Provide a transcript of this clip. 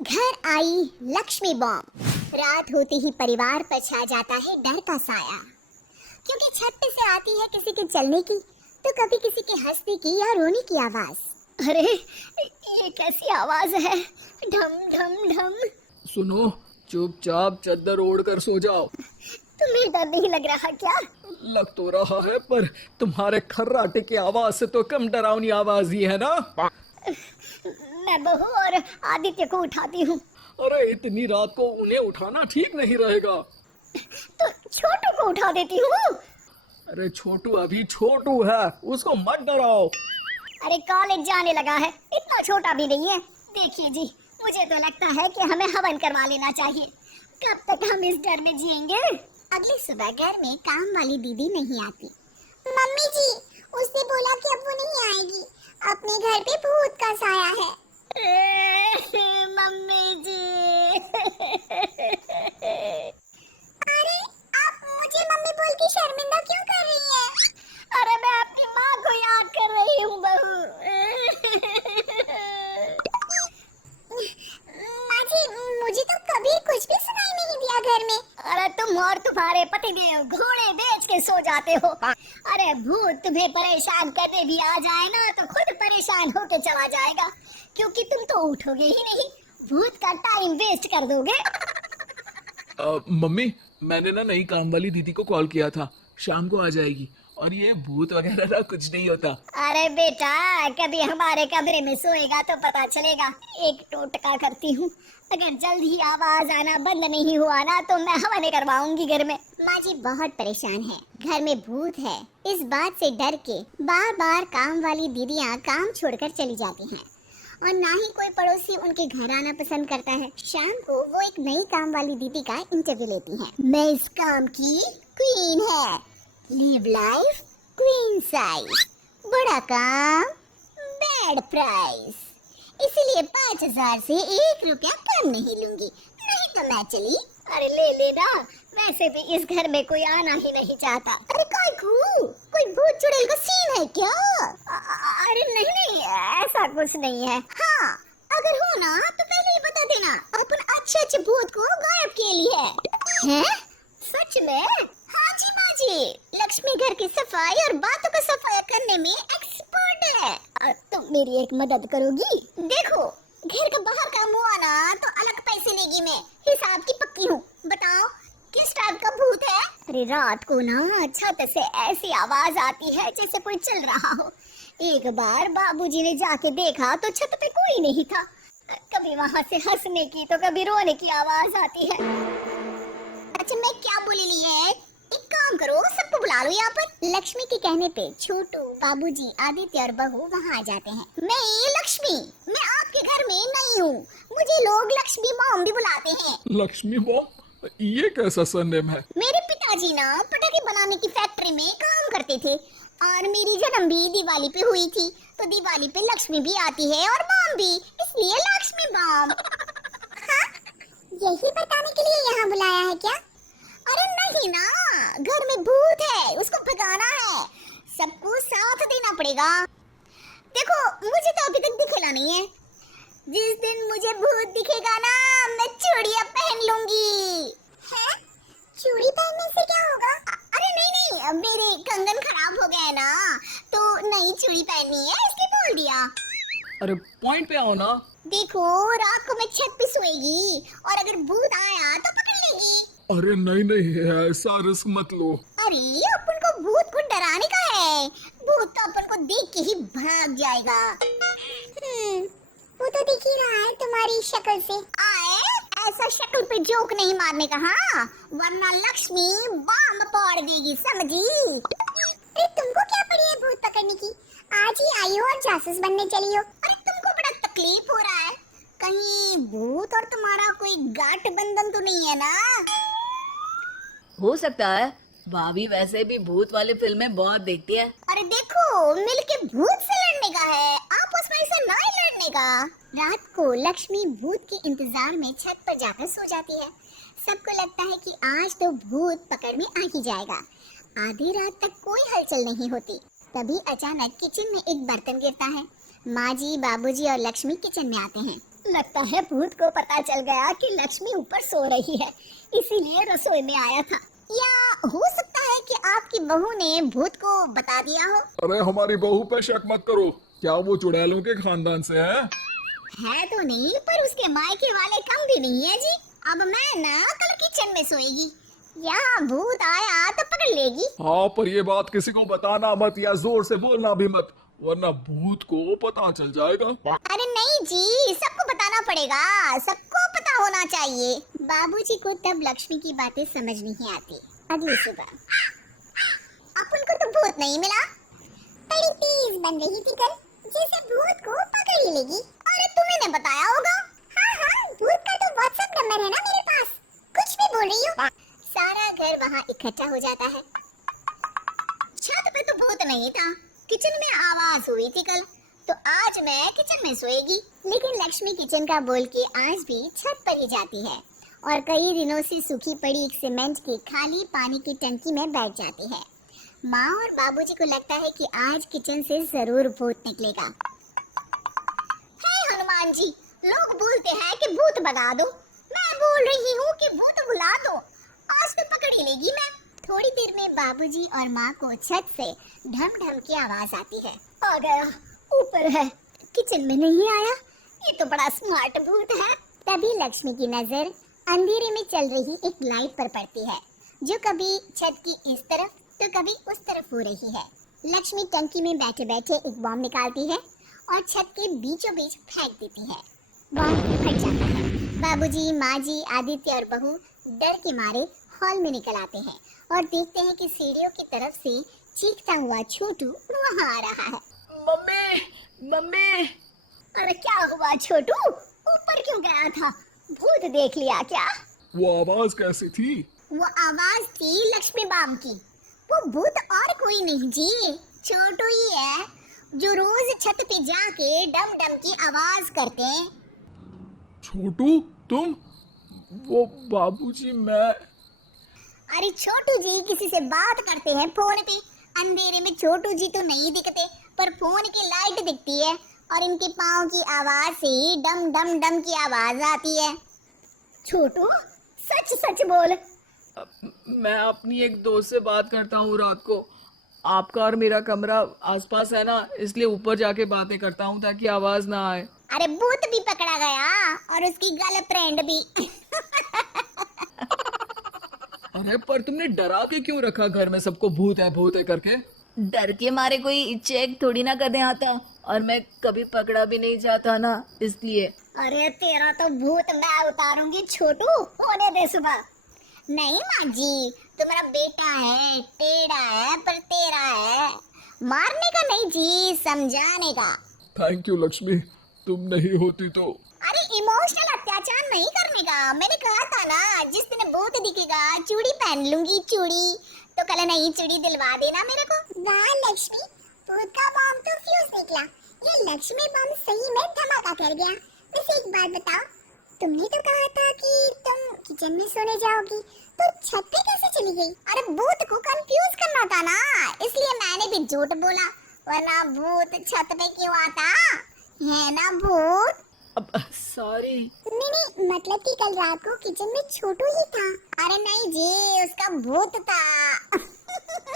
घर आई लक्ष्मी बॉम्ब। रात होते ही परिवार पर छा जाता है डर का साया, क्योंकि छत पे से आती है किसी के चलने की तो कभी किसी के हंसने की या रोने की आवाज। अरे ये कैसी आवाज है? ढम ढम ढम। सुनो, चुपचाप चादर ओढ़ कर सो जाओ। तुम्हें डर नहीं लग रहा क्या? लग तो रहा है, पर तुम्हारे खर्राटे की आवाज से तो कम डरावनी आवाज ही है ना। मैं बहू और आदित्य को उठाती हूँ। अरे इतनी रात को उन्हें उठाना ठीक नहीं रहेगा। तो छोटू को उठा देती हूँ। अरे छोटू अभी छोटू है, उसको मत डराओ। अरे कॉलेज जाने लगा है, इतना छोटा भी नहीं है। देखिए जी, मुझे तो लगता है कि हमें हवन करवा लेना चाहिए। कब तक हम इस डर में जिएंगे? अगली सुबह घर में काम वाली दीदी नहीं आती। मम्मी जी, उसने बोला कि अब वो नहीं आएगी, अपने घर पे भूत का साया है। मम्मी जी। अरे आप मुझे मम्मी बोल के शर्मिंदा क्यों कर रही हैं? अरे मैं अपनी माँ को याद कर रही हूँ बहू। माँ जी, मुझे तो कभी कुछ भी सुनाई नहीं दिया घर में। अरे तुम और तुम्हारे पतिदेव घोड़े बेच के सो जाते हो। अरे भूत तुम्हें परेशान करने भी आ जाए ना तो खुद परेशान होके चला जाएगा, क्योंकि तुम तो उठोगे ही नहीं, भूत का टाइम वेस्ट कर दोगे। मम्मी, मैंने ना नई काम वाली दीदी को कॉल किया था, शाम को आ जाएगी। और ये भूत वगैरह ना कुछ नहीं होता। अरे बेटा, कभी हमारे कमरे में सोएगा तो पता चलेगा। एक टोटका करती हूँ, अगर जल्द ही आवाज आना बंद नहीं हुआ ना तो मैं हवन करवाऊंगी घर में। माँ जी बहुत परेशान है, घर में भूत है। इस बात से डर के बार बार काम वाली दीदियाँ काम छोड़कर चली जाती हैं और ना ही कोई पड़ोसी उनके घर आना पसंद करता है। शाम को वो एक नई काम वाली दीदी का इंटरव्यू लेती हैं। मैं इस काम की क्वीन है, लिव लाइफ क्वीन साइज, बड़ा काम बैड प्राइस, इसीलिए 5,000 से 1 रुपया कम नहीं लूंगी, नहीं तो मैं चली। अरे ले लेना, वैसे भी इस घर में कोई आना ही नहीं चाहता। अरे कोई भूत चुड़ैल का सीन है क्या? अरे नहीं, ऐसा कुछ नहीं है। हाँ, अगर हो ना तो पहले ही बता देना, अपन अच्छे भूत को गायब के लिए है। सच में? हाँ जी माँ जी, लक्ष्मी घर की सफाई और बातों को सफाई करने में एक्सपर्ट है। तुम मेरी एक मदद करोगी? देखो, घर का बाहर काम हुआ ना तो अलग पैसे लेगी मैं, हिसाब की पक्की हूँ। बताओ किस टाइप का भूत है? अरे रात को ना छत से ऐसी आवाज आती है जैसे कोई चल रहा हो। एक बार बाबूजी ने जाके देखा तो छत पे कोई नहीं था। कभी वहाँ से हंसने की तो कभी रोने की आवाज आती है। अच्छा मैं क्या बोली ली है, एक काम करो, सबको बुला लो यहाँ पर। लक्ष्मी के कहने पे छोटू, बाबूजी, आदित्य और बहू वहाँ आ जाते हैं। मैं लक्ष्मी, मैं आपके घर में नई हूँ, मुझे लोग लक्ष्मी मॉम भी बुलाते हैं। लक्ष्मी मॉम? ये कैसा सरनेम है? मेरे पिताजी ना पटाखे बनाने की फैक्ट्री में काम करते थे और मेरी जन्म भी दिवाली पे हुई थी, तो दिवाली पे लक्ष्मी भी आती है और मॉम भी, इसलिए लक्ष्मी मॉम। हाँ? यही बताने के लिए यहाँ बुलाया है क्या? अरे नहीं ना, घर में भूत है, उसको भगाना है, सबको साथ देना पड़ेगा। देखो मुझे तो अभी तक दिखेगा नहीं है, जिस दिन मुझे भूत दिखेगा ना मैं चूड़ियां पहन लूंगी। हैं? चूड़ी पहनने से क्या होगा? अरे नहीं, मेरे कंगन खराब हो गए ना तो नई चूड़ी पहननी है इसलिए बोल दिया। अरे पॉइंट पे आओ ना। देखो रात को मैं छत पे सोएगी और अगर भूत आया तो पकड़ लेगी। अरे नहीं, ऐसा रिस्क मत लो। अरे अपन को भूत को डराने का है, भूत तो अपन को देख के ही भाग जाएगा। वो तो दिख ही रहा है तुम्हारी शक्ल से। आए, ऐसा शक्ल पे जोक नहीं मारने का, हाँ, वरना लक्ष्मी बम फोड़ देगी, समझी? अरे तुमको क्या पड़ी है भूत पकड़ने की? आज ही आई हो और जासूस बनने चली हो। अरे तुमको बड़ा तकलीफ हो रहा है, कहीं भूत और तुम्हारा कोई गठबंधन तो नहीं है ना? हो सकता है, भाभी वैसे भी भूत वाली फिल्में बहुत देखती है। अरे देखो, मिलके भूत से लड़ने का है, आपस में ऐसा नहीं लड़ने का। रात को लक्ष्मी भूत के इंतजार में छत पर जाकर सो जाती है। सबको लगता है कि आज तो भूत पकड़ में आ ही जाएगा। आधी रात तक कोई हलचल नहीं होती, तभी अचानक किचन में एक बर्तन गिरता है। माँ जी, बाबूजी और लक्ष्मी किचन में आते हैं। लगता है भूत को पता चल गया कि लक्ष्मी ऊपर सो रही है, इसीलिए रसोई में आया था। या हो सकता है कि आपकी बहू ने भूत को बता दिया हो। अरे हमारी बहू पे शक मत करो, क्या वो चुड़ैलों के खानदान से है? है तो नहीं, पर उसके मायके वाले कम भी नहीं है जी। अब मैं ना कल किचन में सोएगी, यहाँ भूत आया तो पकड़ लेगी। हाँ, पर ये बात किसी को बताना मत या जोर से बोलना भी मत, वरना भूत को पता चल जाएगा। अरे नहीं जी, सबको बताना पड़ेगा, सबको पता होना चाहिए। बाबूजी को तब लक्ष्मी की बातें समझ नहीं आती। अगली सुबह अपन को तो भूत नहीं मिला, बड़ी तेज बन रही थी कल, जैसे भूत को पकड़ ही लेगी। अरे तुम्हें बताया होगा। हाँ, भूत का तो व्हाट्सएप नंबर है ना मेरे पास। कुछ भी बोल रही हो। सारा घर वहाँ इकट्ठा हो जाता है। छत पे तो भूत नहीं था, किचन में आवाज हुई थी कल, तो आज मैं किचन में सोएगी। लेकिन लक्ष्मी किचन का बोल के आज भी छत पर ही जाती है और कई दिनों से सूखी पड़ी एक सीमेंट की खाली पानी की टंकी में बैठ जाती है। माँ और बाबूजी को लगता है कि आज किचन से जरूर भूत निकलेगा। हे हनुमान जी, लोग बोलते हैं कि भूत भगा दो, मैं बोल रही हूँ कि भूत बुला दो, आज तो पकड़ ही लेगी मैं। थोड़ी देर में बाबूजी और माँ को छत से ढम ढम की आवाज आती है। आ गया, ऊपर है, किचन में नहीं आया, ये तो बड़ा स्मार्ट भूत है। तभी लक्ष्मी की नजर अंधेरे में चल रही एक लाइट पर पड़ती है, जो कभी छत की इस तरफ तो कभी उस तरफ हो रही है। लक्ष्मी टंकी में बैठे बैठे एक बॉम्ब निकालती है और छत के बीचों बीच फेंक देती है। बॉम्ब फट जाता है। बाबूजी, माँ जी, आदित्य और बहू डर के मारे हॉल में निकल आते हैं और देखते हैं कि सीढ़ियों की तरफ से चीखता हुआ छोटू वहाँ आ रहा है। Mummy mummy. अरे क्या हुआ छोटू, ऊपर क्यों गया था? भूत देख लिया क्या? वो आवाज कैसी थी? वो आवाज थी लक्ष्मी बाम की। वो भूत और कोई नहीं जी, छोटू ही है, जो रोज छत पे जाके डम डम की आवाज करते हैं। छोटू तुम? वो बाबूजी मैं। अरे छोटू जी किसी से बात करते हैं फोन पे। अंधेरे में छोटू जी तो नहीं दिखते, पर फोन की लाइट दिखती है और इनके पाँव की आवाज से ही डम डम डम की आवाज आती है। छोटू सच सच बोल। मैं अपनी एक दोस्त से बात करता हूँ रात को। आपका और मेरा कमरा आसपास है ना, इसलिए ऊपर जाके बातें करता हूँ ताकि आवाज ना आए। अरे भूत भी पकड़ा गया और उसकी गर्लफ्रेंड भी। अरे पर तुमने डरा के क्यों रखा घर में सबको भूत है करके? डर के मारे कोई चेक थोड़ी ना करने आता, और मैं कभी पकड़ा भी नहीं जाता ना, इसलिए। अरे तेरा तो भूत मैं उतारूंगी छोटू, होने दे सुबह। नहीं माँ जी, तुम्हारा बेटा है, टेढ़ा है पर तेरा है, मारने का नहीं जी, समझाने का। थैंक यू लक्ष्मी, तुम नहीं होती तो। अरे इमोशनल अत्याचार नहीं करने का, मैंने कहा था ना, जिस दिन भूत दिखेगा चूड़ी पहन लूंगी, चूड़ी तो कल नई चूड़ी दिलवा देना मेरे को। वाह लक्ष्मी, भूत का बम तो फ्यूज निकला, ये लक्ष्मी बम सही में धमाका कर गया। वैसे एक बात बताओ, तुमने तो कहा था कि तुम किचन में सोने जाओगी, तो छत पे कैसे चली गई? अरे भूत को कंफ्यूज करना था ना, इसलिए मैंने भी झूठ बोला, वरना भूत छत पे क्यों आता है ना भूत? अब सॉरी। नहीं, मतलब कि कल रात को किचन में छोटू ही था। अरे नहीं जी, उसका भूत था।